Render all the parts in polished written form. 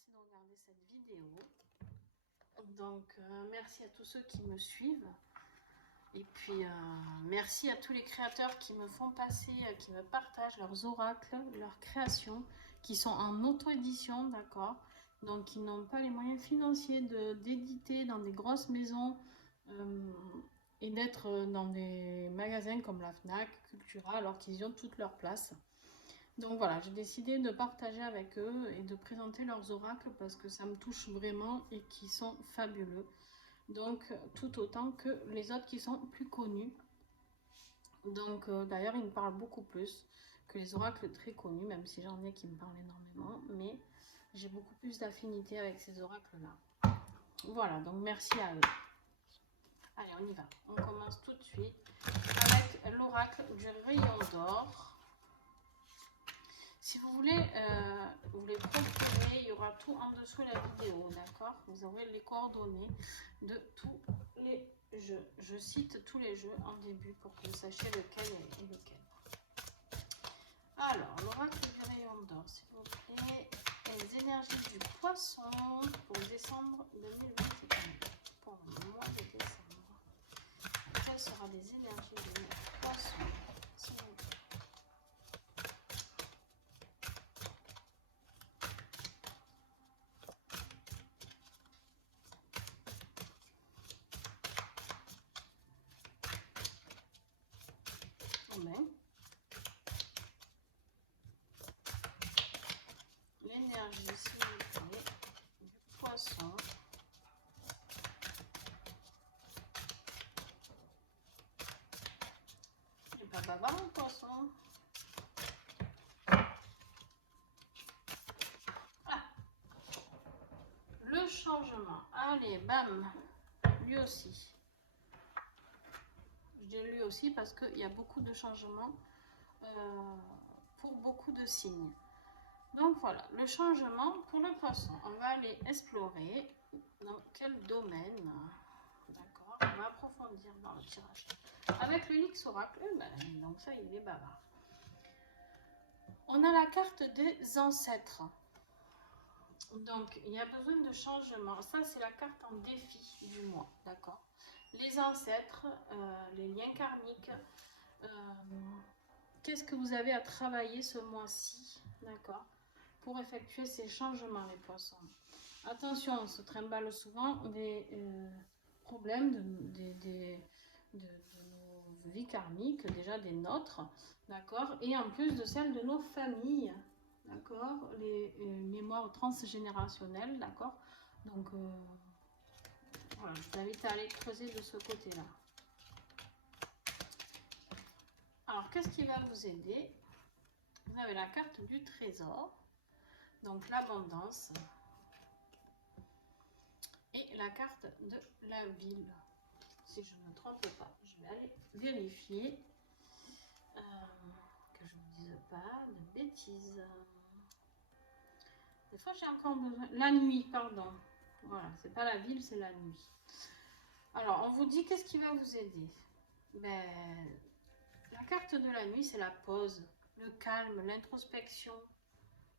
merci de regarder cette vidéo. Donc, merci à tous ceux qui me suivent. Et puis, merci à tous les créateurs qui me font passer, qui me partagent leurs oracles, leurs créations, qui sont en auto-édition, d'accord? Donc, qui n'ont pas les moyens financiers d'éditer dans des grosses maisons et d'être dans des magasins comme la Fnac, Cultura, alors qu'ils ont toute leur place. Donc voilà, j'ai décidé de partager avec eux et de présenter leurs oracles parce que ça me touche vraiment et qui sont fabuleux. Donc tout autant que les autres qui sont plus connus. Donc d'ailleurs, ils me parlent beaucoup plus que les oracles très connus, même si j'en ai qui me parlent énormément. Mais j'ai beaucoup plus d'affinité avec ces oracles-là. Voilà, donc merci à eux. Allez, on y va. On commence tout de suite avec l'oracle du rayon d'or. Si vous voulez vous les procurer, il y aura tout en dessous de la vidéo, d'accord? Vous aurez les coordonnées de tous les jeux. Je cite tous les jeux en début pour que vous sachiez lequel est lequel. Alors, l'oracle du rayon d'or, s'il vous plaît. Et les énergies du poisson pour décembre 2021. Pour le mois de décembre. Quelles seront les énergies du poisson, s'il vous plaît? L'énergie, s'il vous plaît, du poisson. Il n'est pas bavard le poisson. Ah, le changement. Allez, bam. Lui aussi. Je dis lui aussi parce qu'il y a beaucoup de changements pour beaucoup de signes. Donc voilà, le changement pour le poisson. On va aller explorer dans quel domaine. D'accord, on va approfondir dans le tirage. Avec le Lix Oracle, donc ça il est bavard. On a la carte des ancêtres. Donc il y a besoin de changement. Ça c'est la carte en défi du mois, d'accord. Les ancêtres, les liens karmiques. Qu'est-ce que vous avez à travailler ce mois-ci, d'accord, pour effectuer ces changements, les poissons? Attention, on se trimballe souvent des problèmes de nos vies karmiques, déjà des nôtres, d'accord, et en plus de celles de nos familles, d'accord, les mémoires transgénérationnelles, d'accord. Donc, voilà, je vous invite à aller creuser de ce côté-là. Alors, qu'est-ce qui va vous aider? Vous avez la carte du trésor, donc l'abondance, et la carte de la ville, si je ne me trompe pas. Je vais aller vérifier que je ne vous dise pas de bêtises. Des fois, j'ai encore besoin... La nuit, pardon. Voilà, c'est pas la ville, c'est la nuit. Alors, on vous dit qu'est-ce qui va vous aider? Ben, la carte de la nuit, c'est la pause, le calme, l'introspection,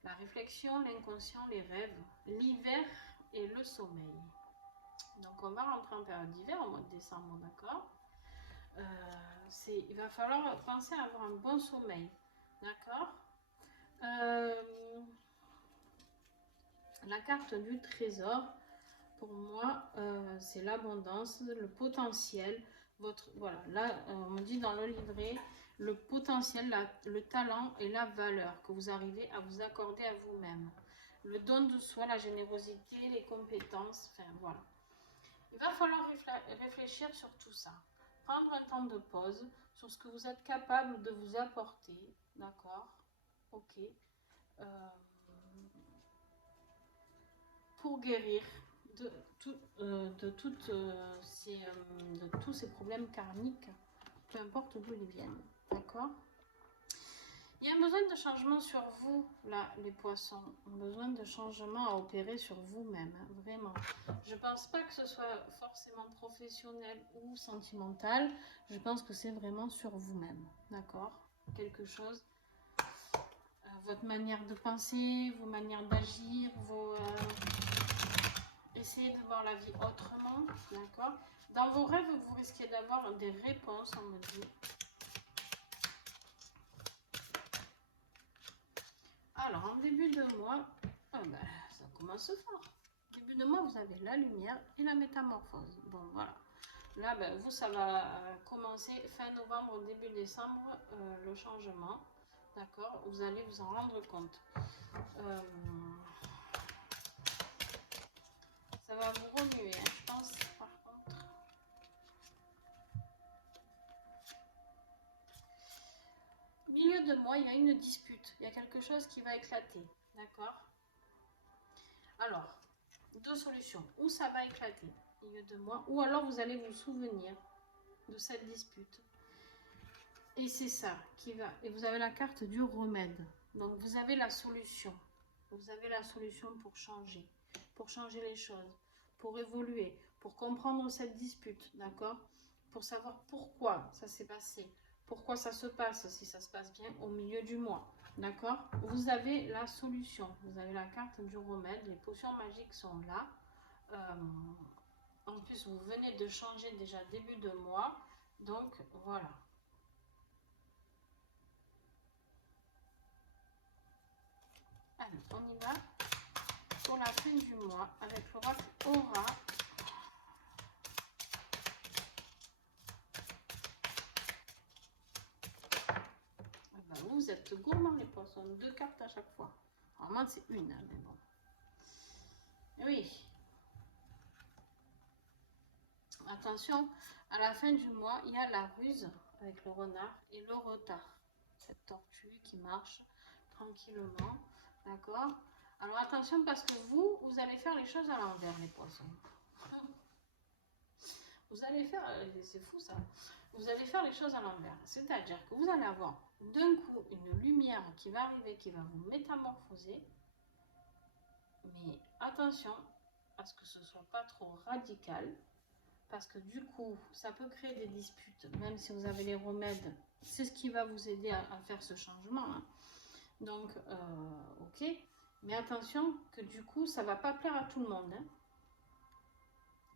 la réflexion, l'inconscient, les rêves, l'hiver et le sommeil. Donc on va rentrer en période d'hiver au mois de décembre, d'accord. Il va falloir penser à avoir un bon sommeil, d'accord. La carte du trésor, pour moi, c'est l'abondance, le potentiel. Voilà, là, on me dit dans le livret, le potentiel, le talent et la valeur que vous arrivez à vous accorder à vous-même. Le don de soi, la générosité, les compétences, enfin voilà. Il va falloir réfléchir sur tout ça. Prendre un temps de pause sur ce que vous êtes capable de vous apporter, d'accord? Ok. Pour guérir de tous ces problèmes karmiques, peu importe d'où ils viennent, d'accord. Il y a besoin de changement sur vous, là, les poissons. Besoin de changement à opérer sur vous-même, hein, vraiment. Je ne pense pas que ce soit forcément professionnel ou sentimental. Je pense que c'est vraiment sur vous-même, d'accord. Quelque chose votre manière de penser, vos manières d'agir, essayez de voir la vie autrement, d'accord? Dans vos rêves, vous risquez d'avoir des réponses, on me dit. Alors, en début de mois, ça commence fort. Début de mois, vous avez la lumière et la métamorphose. Bon, voilà. Là, vous, ça va commencer fin novembre, début décembre, le changement. D'accord? Vous allez vous en rendre compte. Ça va vous remuer, hein, je pense, par contre. Milieu de mois, il y a une dispute. Il y a quelque chose qui va éclater. D'accord? Alors, deux solutions. Ou ça va éclater, milieu de mois, ou alors vous allez vous souvenir de cette dispute. Et c'est ça qui va. Et vous avez la carte du remède. Donc, vous avez la solution. Vous avez la solution pour changer les choses, pour évoluer, pour comprendre cette dispute, d'accord? Pour savoir pourquoi ça s'est passé, pourquoi ça se passe, si ça se passe bien, au milieu du mois, d'accord? Vous avez la solution, vous avez la carte du remède, les potions magiques sont là. En plus, vous venez de changer déjà début de mois, donc voilà. Allez, on y va pour la fin du mois avec l'oracle Aura. Vous êtes gourmands les poissons, 2 cartes à chaque fois. Normalement c'est une, hein, mais bon. Oui. Attention, à la fin du mois, il y a la ruse avec le renard et le retard. Cette tortue qui marche tranquillement, d'accord? Alors attention parce que vous allez faire les choses à l'envers les poissons. Vous allez faire, c'est fou ça, vous allez faire les choses à l'envers. C'est-à-dire que vous allez avoir d'un coup une lumière qui va arriver, qui va vous métamorphoser. Mais attention à ce que ce ne soit pas trop radical. Parce que du coup, ça peut créer des disputes. Même si vous avez les remèdes, c'est ce qui va vous aider à faire ce changement. Hein. Donc, ok. Mais attention que du coup, ça ne va pas plaire à tout le monde. Hein.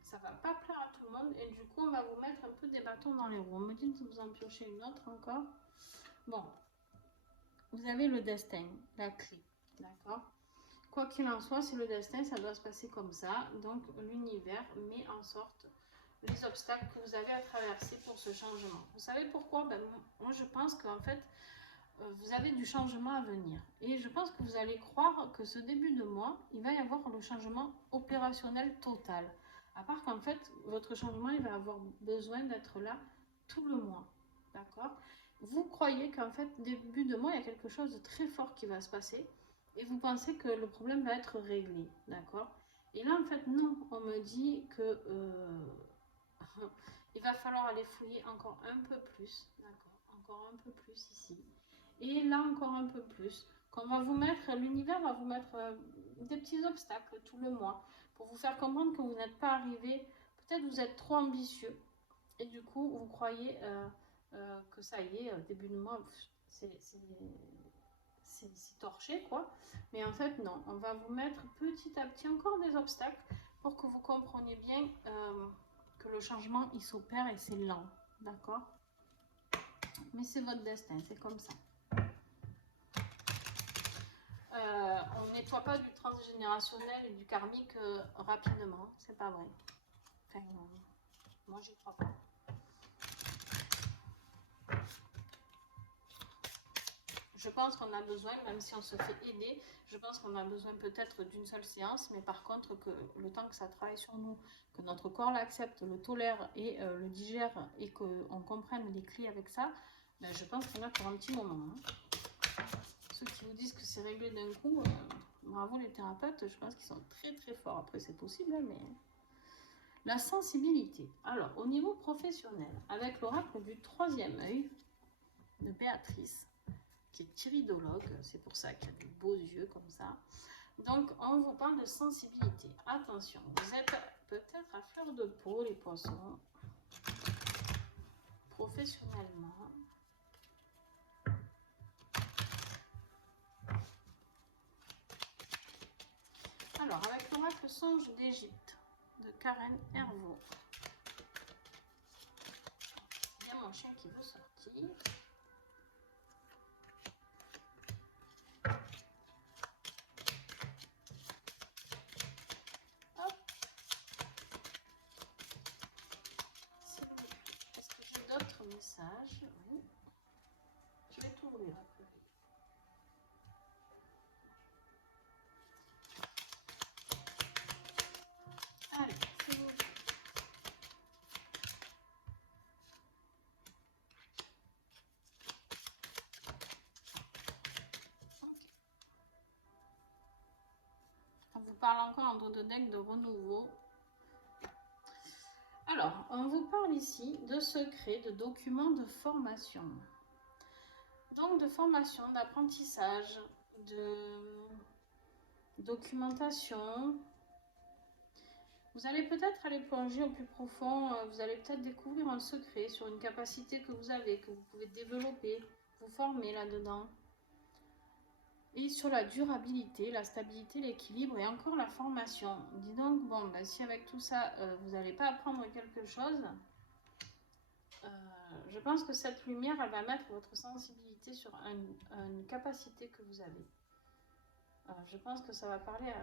Ça va pas plaire à tout le monde et du coup on va vous mettre un peu des bâtons dans les roues. On me dit de vous en piocher une autre encore. Bon, vous avez le destin, la clé, d'accord? Quoi qu'il en soit, c'est le destin, ça doit se passer comme ça. Donc l'univers met en sorte les obstacles que vous avez à traverser pour ce changement. Vous savez pourquoi? Moi je pense qu'en fait, vous avez du changement à venir. Et je pense que vous allez croire que ce début de mois, il va y avoir le changement opérationnel total. À part qu'en fait, votre changement, il va avoir besoin d'être là tout le mois. D'accord? Vous croyez qu'en fait, début de mois, il y a quelque chose de très fort qui va se passer. Et vous pensez que le problème va être réglé. D'accord? Et là, en fait, non. On me dit que il va falloir aller fouiller encore un peu plus. D'accord? Encore un peu plus ici. Et là, encore un peu plus. Qu'on va vous mettre, l'univers va vous mettre des petits obstacles tout le mois pour vous faire comprendre que vous n'êtes pas arrivé, peut-être vous êtes trop ambitieux et du coup vous croyez que ça y est, début de mois, c'est torché quoi. Mais en fait non, on va vous mettre petit à petit encore des obstacles pour que vous compreniez bien que le changement il s'opère et c'est lent, d'accord? Mais c'est votre destin, c'est comme ça. On nettoie pas du transgénérationnel et du karmique rapidement, c'est pas vrai. Enfin, moi j'y crois pas. Je pense qu'on a besoin, même si on se fait aider, je pense qu'on a besoin peut-être d'une seule séance, mais par contre que le temps que ça travaille sur nous, que notre corps l'accepte, le tolère et le digère et qu'on comprenne les clés avec ça, je pense qu'on a pour un petit moment. Hein. Ceux qui vous disent que c'est réglé d'un coup, bravo les thérapeutes, je pense qu'ils sont très très forts. Après c'est possible, mais... La sensibilité. Alors, au niveau professionnel, avec l'oracle du 3e œil de Béatrice, qui est iridologue, c'est pour ça qu'il y a des beaux yeux comme ça. Donc, on vous parle de sensibilité. Attention, vous êtes peut-être à fleur de peau, les poissons, professionnellement. Alors, avec l'oracle Songe d'Égypte de Karen Hervaux. Il y a mon chien qui veut sortir. Hop. Est-ce que j'ai d'autres messages? Oui. Je vais t'ouvrir après. Allez, c'est bon. On vous parle encore en dos de deck de renouveau. Alors, on vous parle ici de secrets, de documents de formation. Donc, de formation, d'apprentissage, de documentation. Vous allez peut-être aller plonger au plus profond, vous allez peut-être découvrir un secret sur une capacité que vous avez, que vous pouvez développer, vous former là-dedans. Et sur la durabilité, la stabilité, l'équilibre et encore la formation. Dis donc, bon, ben, si avec tout ça, vous n'allez pas apprendre quelque chose, je pense que cette lumière, elle va mettre votre sensibilité sur une capacité que vous avez. Je pense que ça va parler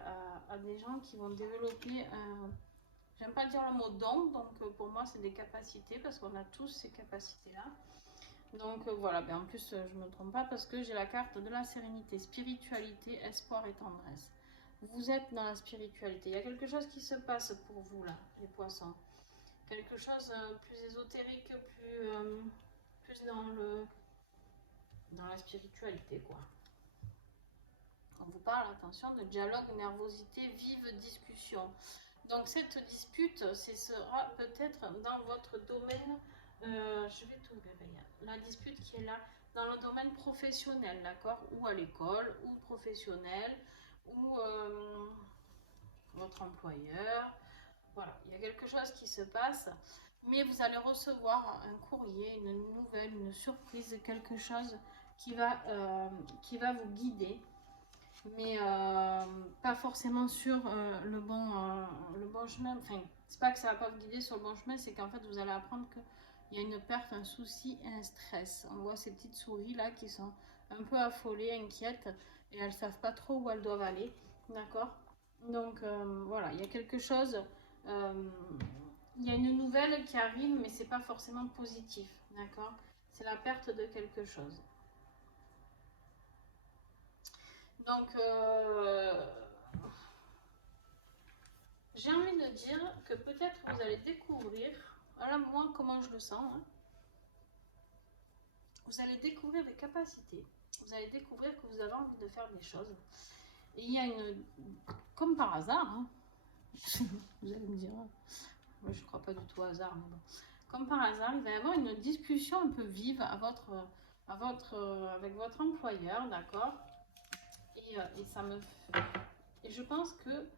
à des gens qui vont développer, j'aime pas dire le mot don, donc pour moi c'est des capacités, parce qu'on a tous ces capacités-là. Donc voilà, ben en plus je ne me trompe pas parce que j'ai la carte de la sérénité, spiritualité, espoir et tendresse. Vous êtes dans la spiritualité, il y a quelque chose qui se passe pour vous là, les poissons. Quelque chose plus ésotérique, plus dans la spiritualité quoi. On vous parle, attention, de dialogue, nervosité, vive discussion. Donc cette dispute, ce sera peut-être dans votre domaine, je vais t'ouvrir, la dispute qui est là, dans le domaine professionnel, d'accord, ou à l'école, ou professionnel, ou votre employeur. Voilà, il y a quelque chose qui se passe, mais vous allez recevoir un courrier, une nouvelle, une surprise, quelque chose qui va vous guider. Mais pas forcément sur le bon chemin. Enfin, c'est pas que ça va pas vous guider sur le bon chemin, c'est qu'en fait vous allez apprendre qu'il y a une perte, un souci et un stress. On voit ces petites souris là qui sont un peu affolées, inquiètes, et elles savent pas trop où elles doivent aller, d'accord? Donc voilà, il y a quelque chose, il y a une nouvelle qui arrive, mais c'est pas forcément positif, d'accord? C'est la perte de quelque chose. Donc, j'ai envie de dire que peut-être vous allez découvrir, voilà moi comment je le sens, hein, vous allez découvrir des capacités, vous allez découvrir que vous avez envie de faire des choses. Et il y a comme par hasard, hein, vous allez me dire, moi je ne crois pas du tout au hasard, mais bon, comme par hasard, il va y avoir une discussion un peu vive avec votre employeur, d'accord? Et je pense que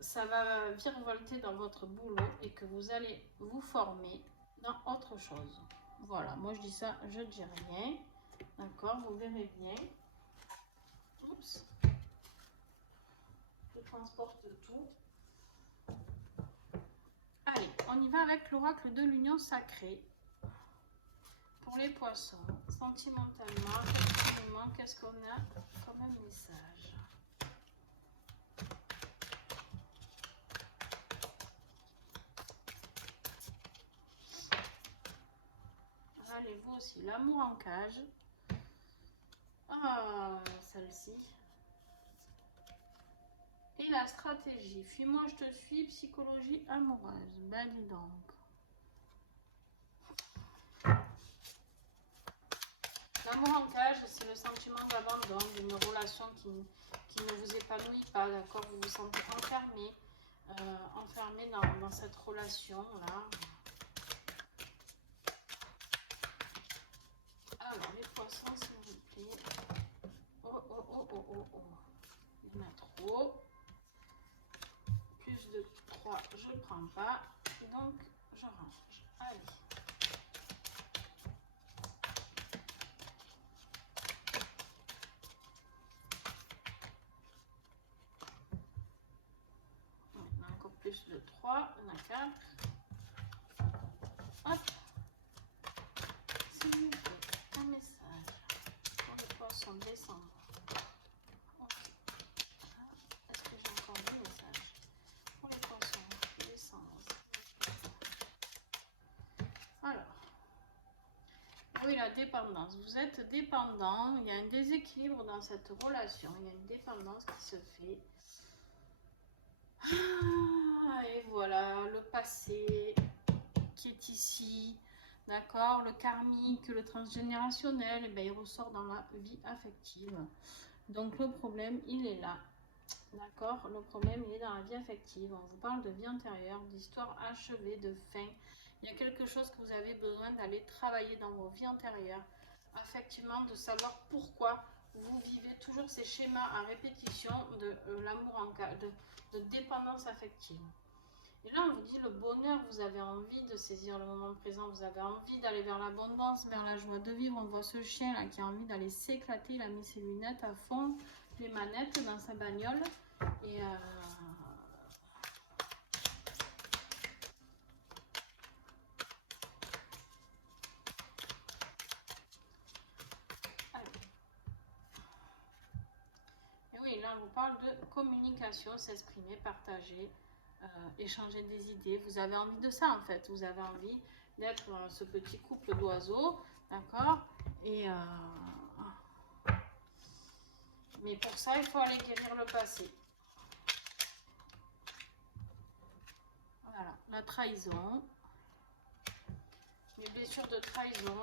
ça va virevolter dans votre boulot et que vous allez vous former dans autre chose. Voilà, moi je dis ça, je dis rien. D'accord, vous verrez bien. Oups. Je transporte tout. Allez, on y va avec l'oracle de l'union sacrée. Pour les poissons, sentimentalement, personnellement, qu'est-ce qu'on a comme un message? Allez, vous aussi, l'amour en cage. Ah, celle-ci. Et la stratégie. Fuis-moi, je te suis, psychologie amoureuse. Ben dis donc. L'amour en cage, c'est le sentiment d'abandon d'une relation qui ne vous épanouit pas, d'accord? Vous vous sentez enfermé, enfermé dans cette relation-là. Alors, les poissons, s'il vous plaît. Oh, oh, oh, oh, oh, oh. Il y en a trop. Plus de 3, je ne prends pas. Donc, je range. Allez. le 3, on a 4. Hop. S'il vous plaît, un message pour les poissons décembre. Ok. Est-ce que j'ai encore des messages pour les poissons décembre? Alors. Oui, la dépendance. Vous êtes dépendant. Il y a un déséquilibre dans cette relation. Il y a une dépendance qui se fait. Et voilà, le passé qui est ici. D'accord, le karmique, le transgénérationnel, et bien, il ressort dans la vie affective. Donc le problème, il est là. D'accord, le problème, il est dans la vie affective. On vous parle de vie antérieure, d'histoire achevée, de fin. Il y a quelque chose que vous avez besoin d'aller travailler dans vos vies antérieures. Effectivement, de savoir pourquoi vous vivez toujours ces schémas à répétition de l'amour en cas de dépendance affective. Et là, on vous dit le bonheur, vous avez envie de saisir le moment présent, vous avez envie d'aller vers l'abondance, vers la joie de vivre. On voit ce chien là qui a envie d'aller s'éclater, il a mis ses lunettes à fond, les manettes dans sa bagnole. Et oui, là on vous parle de communication, s'exprimer, partager, échanger des idées. Vous avez envie de ça en fait. Vous avez envie d'être ce petit couple d'oiseaux, d'accord? Et mais pour ça, il faut aller guérir le passé. Voilà, la trahison, les blessures de trahison.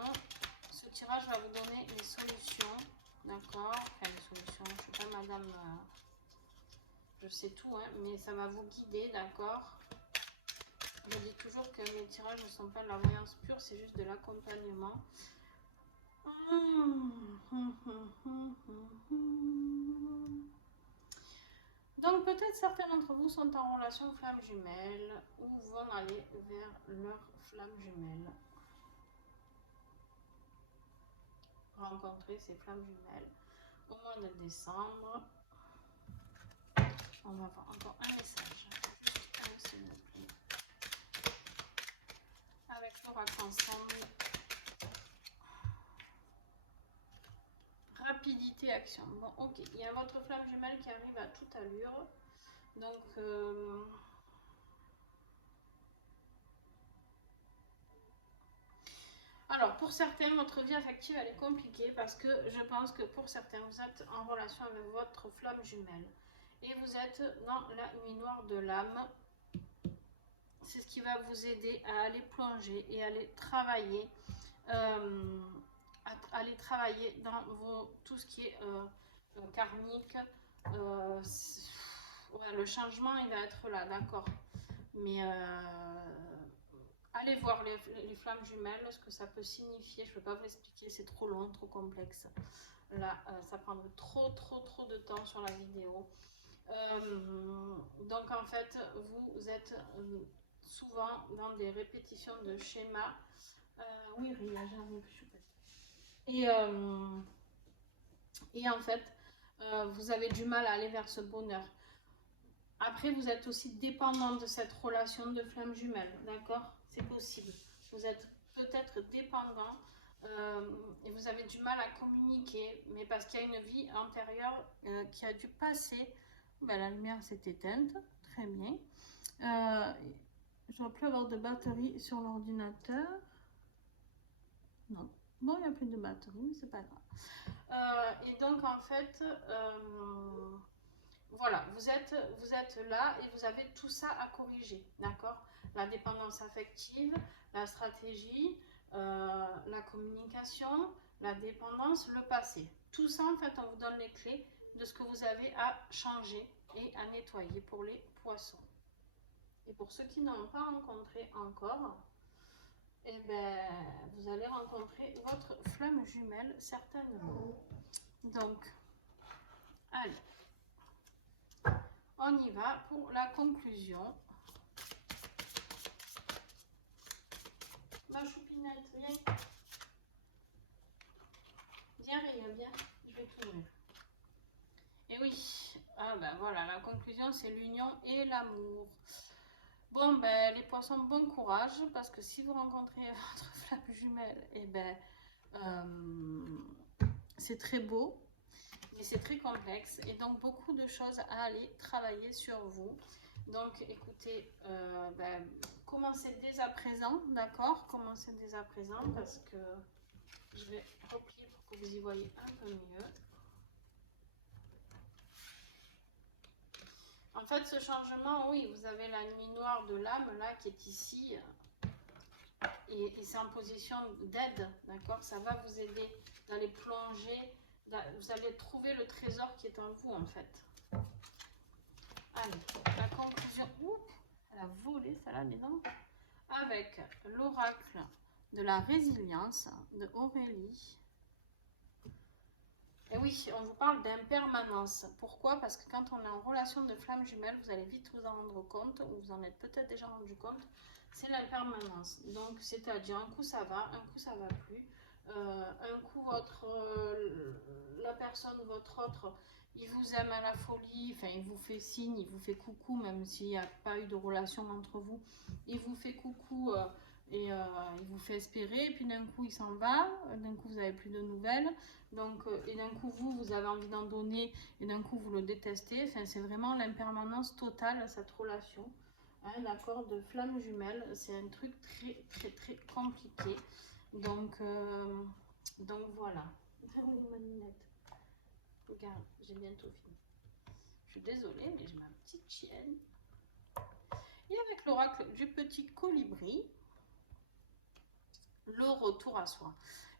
Ce tirage va vous donner les solutions, d'accord? Enfin, les solutions, je ne sais pas, madame, je sais tout, hein, mais ça va vous guider, d'accord? Je dis toujours que mes tirages ne sont pas de la voyance pure, c'est juste de l'accompagnement. Donc peut-être certains d'entre vous sont en relation flamme jumelle ou vont aller vers leur flamme jumelle. Rencontrer ces flammes jumelles au mois de décembre. On va avoir encore un message. S'il vous plaît. Avec l'oracle ensemble. Rapidité, action. Bon, ok. Il y a votre flamme jumelle qui arrive à toute allure. Donc, alors, pour certains, votre vie affective, elle est compliquée parce que je pense que pour certains, vous êtes en relation avec votre flamme jumelle. Et vous êtes dans la nuit noire de l'âme. C'est ce qui va vous aider à aller plonger et aller travailler, dans tout ce qui est karmique. Ouais, le changement, il va être là, d'accord. Mais allez voir les flammes jumelles, ce que ça peut signifier. Je ne peux pas vous expliquer, c'est trop long, trop complexe. Là, ça prendrait trop de temps sur la vidéo. Donc en fait, vous êtes souvent dans des répétitions de schémas. Oui, Ria, j'arrive. Et en fait, vous avez du mal à aller vers ce bonheur. Après, vous êtes aussi dépendant de cette relation de flamme jumelle, d'accord? C'est possible. Vous êtes peut-être dépendant et vous avez du mal à communiquer, mais parce qu'il y a une vie antérieure qui a dû passer. Ben, la lumière s'est éteinte, très bien. Je ne vais plus avoir de batterie sur l'ordinateur. Non. Bon, il n'y a plus de batterie, mais c'est pas grave. Et donc, en fait, voilà, vous êtes là et vous avez tout ça à corriger, d'accord? La dépendance affective, la stratégie, la communication, la dépendance, le passé. Tout ça, en fait, on vous donne les clés de ce que vous avez à changer et à nettoyer pour les poissons. Et pour ceux qui n'ont pas rencontré encore, eh ben, vous allez rencontrer votre flamme jumelle certainement. Donc, allez, on y va pour la conclusion. Ma choupinette, viens. Viens, Ria, viens. Je vais t'ouvrir. Et oui, ah ben voilà, la conclusion, c'est l'union et l'amour. Bon, ben, les poissons, bon courage, parce que si vous rencontrez votre flamme jumelle, et ben, c'est très beau, mais c'est très complexe, et donc beaucoup de choses à aller travailler sur vous. Donc, écoutez, ben, commencez dès à présent, d'accord? Commencez dès à présent, parce que je vais replier pour que vous y voyez un peu mieux. En fait, ce changement, oui, vous avez la nuit noire de l'âme, là, qui est ici, et c'est en position d'aide, d'accord? Ça va vous aider d'aller plonger, vous allez trouver le trésor qui est en vous, en fait. Allez, la conclusion, elle a volé, ça là, dedans. Avec l'oracle de la résilience de Aurélie. Et oui, on vous parle d'impermanence. Pourquoi? Parce que quand on est en relation de flamme jumelle, vous allez vite vous en rendre compte, ou vous en êtes peut-être déjà rendu compte, c'est l'impermanence. Donc, c'est-à-dire, un coup ça va, un coup ça va plus. Un coup, la personne, votre autre, il vous aime à la folie, enfin, il vous fait signe, il vous fait coucou, même s'il n'y a pas eu de relation entre vous. Il vous fait coucou et il vous fait espérer, et puis d'un coup, il s'en va, d'un coup, vous n'avez plus de nouvelles. Donc, et d'un coup, vous avez envie d'en donner, et d'un coup, vous le détestez. Enfin, c'est vraiment l'impermanence totale, cette relation. Hein, d'accord, de flamme jumelle. C'est un truc très, très, très compliqué. Donc voilà. Regarde, j'ai bientôt fini. Je suis désolée, mais j'ai ma petite chienne. Et avec l'oracle du petit colibri, le retour à soi.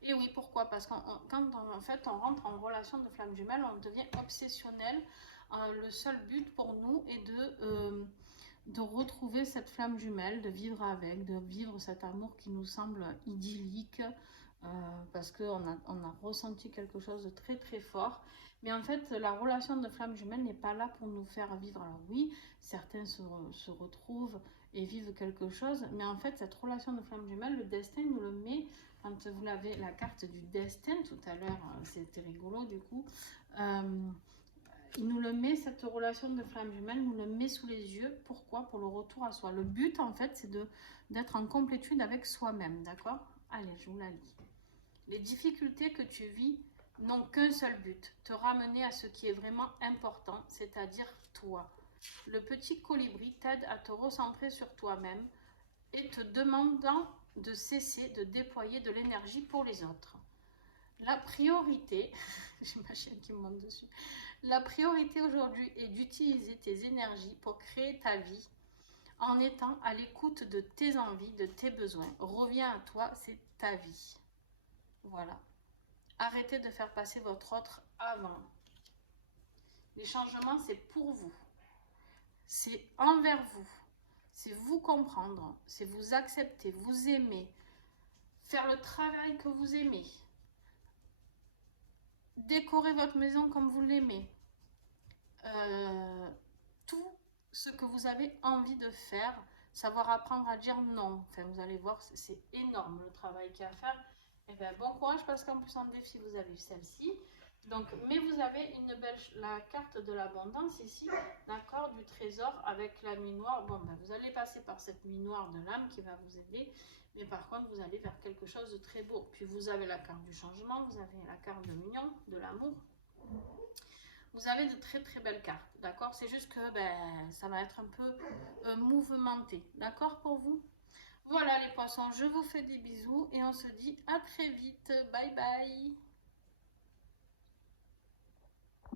Et oui, pourquoi? Parce que quand en fait on rentre en relation de flamme jumelle, on devient obsessionnel. Le seul but pour nous est de retrouver cette flamme jumelle, de vivre avec, de vivre cet amour qui nous semble idyllique, parce qu'on a ressenti quelque chose de très très fort. Mais en fait, la relation de flamme jumelle n'est pas là pour nous faire vivre. Alors oui, certains se retrouvent et vivent quelque chose, mais en fait, cette relation de flamme jumelle, le destin nous le met, quand vous l'avez, la carte du destin tout à l'heure, c'était rigolo du coup, il nous le met, cette relation de flamme jumelle, nous le met sous les yeux. Pourquoi? Pour le retour à soi. Le but, en fait, c'est d'être en complétude avec soi-même, d'accord? Allez, je vous la lis. Les difficultés que tu vis n'ont qu'un seul but, te ramener à ce qui est vraiment important, c'est-à-dire toi. Le petit colibri t'aide à te recentrer sur toi-même et te demandant de cesser de déployer de l'énergie pour les autres. La priorité, j'ai ma chienne qui me monte dessus, la priorité aujourd'hui est d'utiliser tes énergies pour créer ta vie en étant à l'écoute de tes envies, de tes besoins. Reviens à toi, c'est ta vie. Voilà. Arrêtez de faire passer votre autre avant. Les changements, c'est pour vous. C'est envers vous. C'est vous comprendre. C'est vous accepter, vous aimer. Faire le travail que vous aimez. Décorer votre maison comme vous l'aimez. Tout ce que vous avez envie de faire. Savoir apprendre à dire non. Enfin, vous allez voir, c'est énorme le travail qu'il y a à faire. Et bien, bon courage parce qu'en plus en défi, vous avez celle-ci. Donc, mais vous avez une belle, la carte de l'abondance ici, d'accord, du trésor avec la nuit noire. Bon, ben, vous allez passer par cette nuit noire de l'âme qui va vous aider, mais par contre, vous allez vers quelque chose de très beau. Puis vous avez la carte du changement, vous avez la carte de l'union, de l'amour. Vous avez de très très belles cartes, d'accord? C'est juste que ben, ça va être un peu mouvementé, d'accord pour vous? Voilà les poissons, je vous fais des bisous et on se dit à très vite. Bye bye!